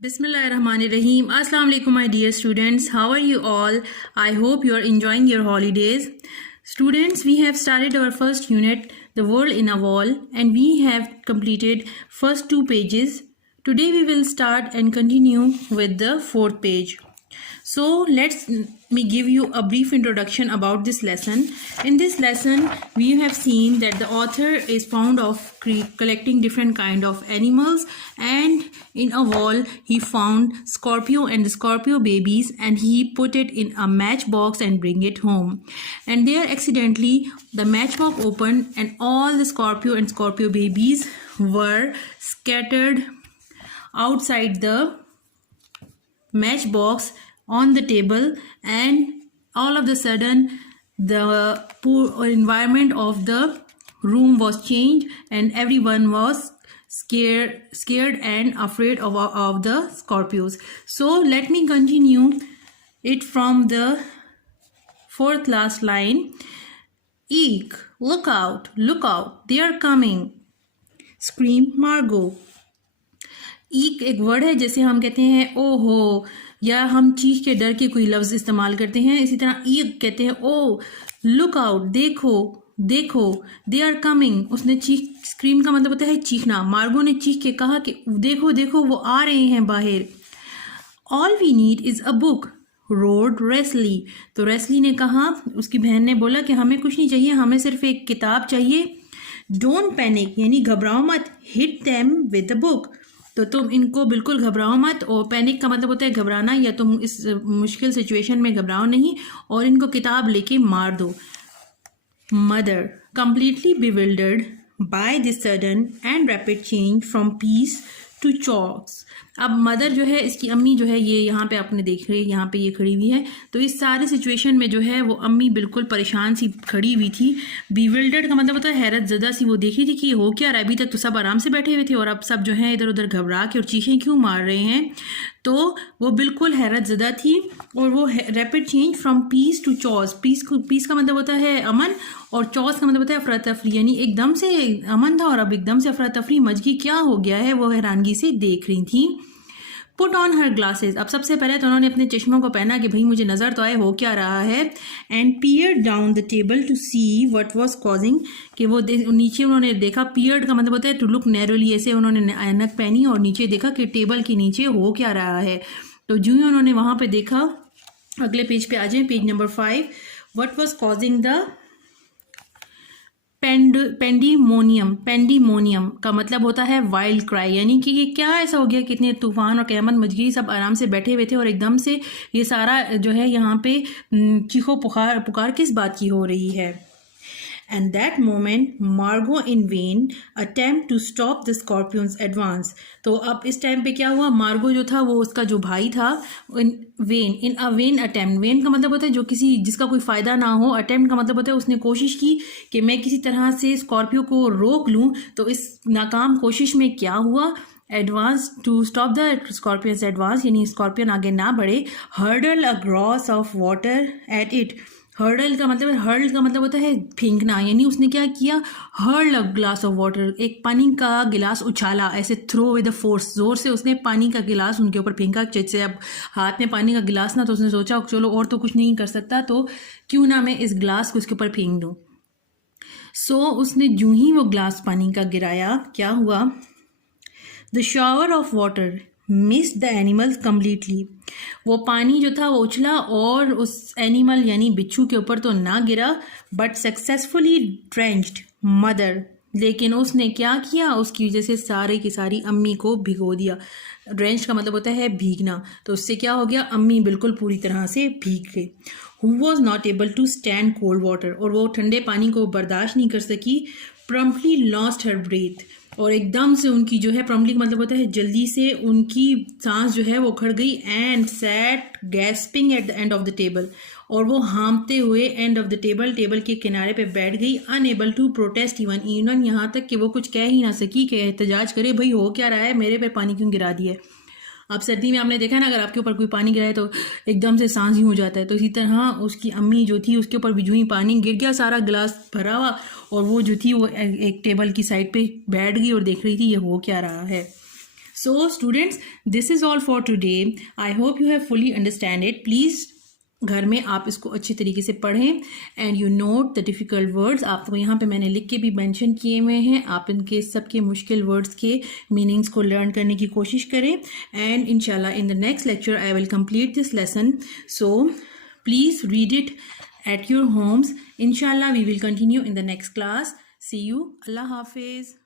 Bismillahirrahmanirrahim. Assalamu alaikum, my dear students. How are you all? I hope you are enjoying your holidays. Students, we have started our first unit, The World in a Wall, and we have completed first two pages. Today we will start and continue with the fourth page. So let me give you a brief introduction about this lesson. In this lesson, we have seen that the author is fond of collecting different kind of animals, and in a wall he found Scorpio and the Scorpio babies, and he put it in a matchbox and bring it home. And there accidentally the matchbox opened and all the Scorpio and Scorpio babies were scattered outside the matchbox on the table, and all of a sudden the poor environment of the room was changed and everyone was scared and afraid of the Scorpios. So let me continue it from the fourth last line. Eek, look out, they are coming, screamed Margot. ईक एक word है जैसे हम कहते हैं ओहो, या हम चीख के डर के कोई लफ्ज़ इस्तेमाल करते हैं, इसी तरह ईक कहते हैं ओ लुक आउट, देखो देखो, दे आर कमिंग, उसने चीख, स्क्रीम का मतलब होता है चीखना, मार्गो ने चीख के कहा कि देखो देखो वो आ रहे हैं बाहर. All we need is a book, रोड रेस्ली. तो रेस्ली ने कहा, उसकी बहन ने बोला कि हमें कुछ नहीं चाहिए, हमें सिर्फ एक किताब चाहिए. डोंट पैनिक, यानी घबराओ मत, hit them with the book. तो तुम इनको बिल्कुल घबराओ मत, और पैनिक का मतलब होता है घबराना, या तुम इस मुश्किल सिचुएशन में घबराओ नहीं और इनको किताब लेके मार दो. Mother, completely bewildered by this sudden and rapid change from peace to चॉक्स. अब मदर जो है, इसकी अम्मी जो है, ये यहाँ पे आपने देख रही है, यहाँ पे ये खड़ी हुई है. तो इस सारे सिचुएशन में जो है वो अम्मी बिल्कुल परेशान सी खड़ी हुई थी. बीविल्डर्ड का मतलब होता है हैरत ज़दा सी. वो देख रही थी कि हो क्या रहा है, अभी तक तो सब आराम से बैठे हुए थे और अब सब जो है इधर उधर घबरा के और चीखें क्यों मार रहे हैं. तो वो बिल्कुल हैरत ज़दा थी. और वो rapid change from peace to chaos. Peace का मतलब होता है अमन, और चॉस का मतलब होता है अफरा तफरी, यानी एकदम से अमन था और अब एकदम से अफरा तफरी मच गई, क्या हो गया है, वो हैरानगी से देख रही थी. Put on her glasses. अब सबसे पहले तो उन्होंने अपने चश्मों को पहना कि भाई मुझे नज़र तो आए हो क्या रहा है. And peered down the table to see what was causing, कि वो नीचे उन्होंने देखा. पियर्ड का मतलब होता है टू लुक नैरोली, ऐसे उन्होंने ऐनक पहनी और नीचे देखा कि टेबल के नीचे हो क्या रहा है. तो जो ही उन्होंने वहाँ पे देखा, अगले पेज पे आ जाए, page number 5. What was causing the pandemonium का मतलब होता है वाइल्ड क्राई, यानी कि ये क्या ऐसा हो गया, कितने तूफान और क़यामत मच गई, सब आराम से बैठे हुए थे और एकदम से ये सारा जो है यहाँ पे चीखो पुकार किस बात की हो रही है. And that moment Margo in vain attempt to stop the scorpions advance. तो अब इस टाइम पे क्या हुआ, मार्गो जो था वो उसका जो भाई था, इन अ वेन अटेम्प्ट. वेन का मतलब होता है जो किसी जिसका कोई फ़ायदा ना हो. अटेम्प्ट का मतलब होता है उसने कोशिश की कि मैं किसी तरह से स्कॉर्पियो को रोक लूँ. तो इस नाकाम कोशिश में क्या हुआ, advance to stop the scorpions advance, यानी स्कॉर्पियन आगे ना बढ़े. Hurdle a gross of water at it. Hurdle का मतलब होता है फेंकना, यानी उसने क्या किया, hurl a glass of water, एक पानी का गिलास उछाला, ऐसे थ्रो विद द फोर्स, जोर से उसने पानी का गिलास उनके ऊपर फेंका. जैसे अब हाथ में पानी का गिलास ना, तो उसने सोचा चलो और तो कुछ नहीं कर सकता, तो क्यों ना मैं इस ग्लास को उसके ऊपर फेंक दूँ. सो उसने जूं ही वो ग्लास पानी का गिराया, क्या हुआ, the shower of water missed the animals completely. वो पानी जो था वो उछला और उस एनिमल यानी बिच्छू के ऊपर तो ना गिरा, बट सक्सेसफुली ड्रेंच्ड मदर. लेकिन उसने क्या किया, उसकी वजह से सारे की सारी अम्मी को भिगो दिया. ड्रेंच का मतलब होता है भीगना, तो उससे क्या हो गया, अम्मी बिल्कुल पूरी तरह से भीग गई. Who was not able to stand cold water, और वो ठंडे पानी को बर्दाश्त नहीं कर सकी. प्रम्पटली लॉस्ट हर ब्रीथ, और एकदम से उनकी जो है, प्रम्पटली का मतलब होता है जल्दी से, उनकी सांस जो है वो उखड़ गई. And set gasping at the end of the table, और वो हाँफते हुए एंड ऑफ द टेबल के किनारे पे बैठ गई. अनएबल टू प्रोटेस्ट इवन यहाँ तक कि वो कुछ कह ही ना सकी कि एहतजाज करे, भाई हो क्या रहा है, मेरे पे पानी क्यों गिरा दिया. अब सर्दी में आपने देखा है ना, अगर आपके ऊपर कोई पानी गिराए तो एकदम से सांस ही हो जाता है. तो इसी तरह उसकी अम्मी जो थी उसके ऊपर भी जो ही पानी गिर गया, सारा गिलास भरा हुआ, और वो जो थी वो एक टेबल की साइड पे बैठ गई और देख रही थी ये हो क्या रहा है. So students, this is all for today. I hope you have fully understand it. Please घर में आप इसको अच्छे तरीके से पढ़ें and you note the difficult words. आपको यहाँ पे मैंने लिख के भी मेंशन किए हुए हैं. आप इनके सबके मुश्किल वर्ड्स के मीनिंग्स को लर्न करने की कोशिश करें एंड इंशाल्लाह in the next lecture I will complete this lesson. So please read it at your homes. Inshallah we will continue in the next class. See you. Allah Hafiz.